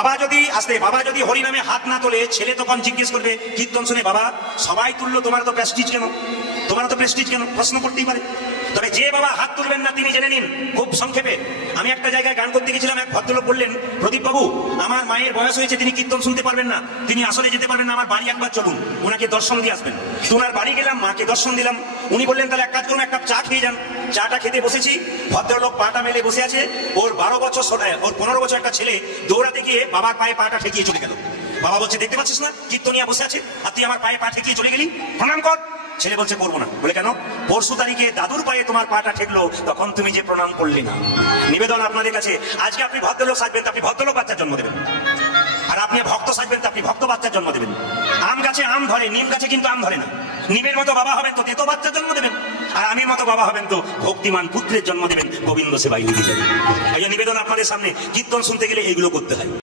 বাবা যদি হরিনামে হাত না তোলে, ছেলে তখন জিজ্ঞেস করবে কীর্তন শুনে, বাবা সবাই তুললো, তোমার তো প্রেস্টিজ কেন, প্রশ্ন করতেই পারে। তবে যে বাবা হাত তুলবেন না তিনি জেনে নিন, খুব সংক্ষেপে, আমি একটা জায়গায় গান করতে গেছিলাম, এক ভদ্রলোক বললেন, প্রদীপ বাবু আমার মায়ের বয়স হয়েছে, তিনি কীর্তন শুনতে পারবেন না, তিনি আসলে যেতে পারবেন না, আমার বাড়ি একবার চলুন, ওনাকে দর্শন দিয়ে আসবেন। তো ওনার বাড়ি গেলাম, মাকে দর্শন দিলাম। উনি বললেন তাহলে এক কাজ করুন, এক কাপ চা খেয়ে যান। চাটা খেতে বসেছি, ভদ্রলোক পাটা মেলে বসে আছে, ওর 15 বছর একটা ছেলে দৌড়াতে গিয়ে বাবার পায়ে পাটা ঠেকিয়ে চলে গেল। বাবা বলছে, দেখতে পাচ্ছিস না কীর্তনিয়া বসে আছে, আর তুই আমার পায়ে পা ঠেকিয়ে চলে গেলি, প্রণাম কর। ছেলে বলছে করবো না। বলে কেন? পরশু তারিখে দাদুর পায়ে তোমার পাটা ঠেকলো, তখন তুমি যে প্রণাম করলে না। নিবেদন আপনাদের কাছে, আজকে আপনি ভদ্রলোক সাজবেন তো আপনি ভদ্রলোক বাচ্চার জন্ম দেবেন, আর আপনি ভক্ত সাজবেন তো আপনি ভক্ত বাচ্চার জন্ম দেবেন। আম গাছে আম ধরে, নিম গাছে কিন্তু আম ধরে না। নিমের মতো বাবা হবেন তো তেতো বাচ্চার জন্ম দেবেন, আর আমির মতো বাবা হবেন তো ভক্তিমান পুত্রের জন্ম দেবেন, গোবিন্দ সেবায় লিখে যাবেন। এই নিবেদন আপনাদের সামনে, কীর্তন শুনতে গেলে এইগুলো করতে হয়।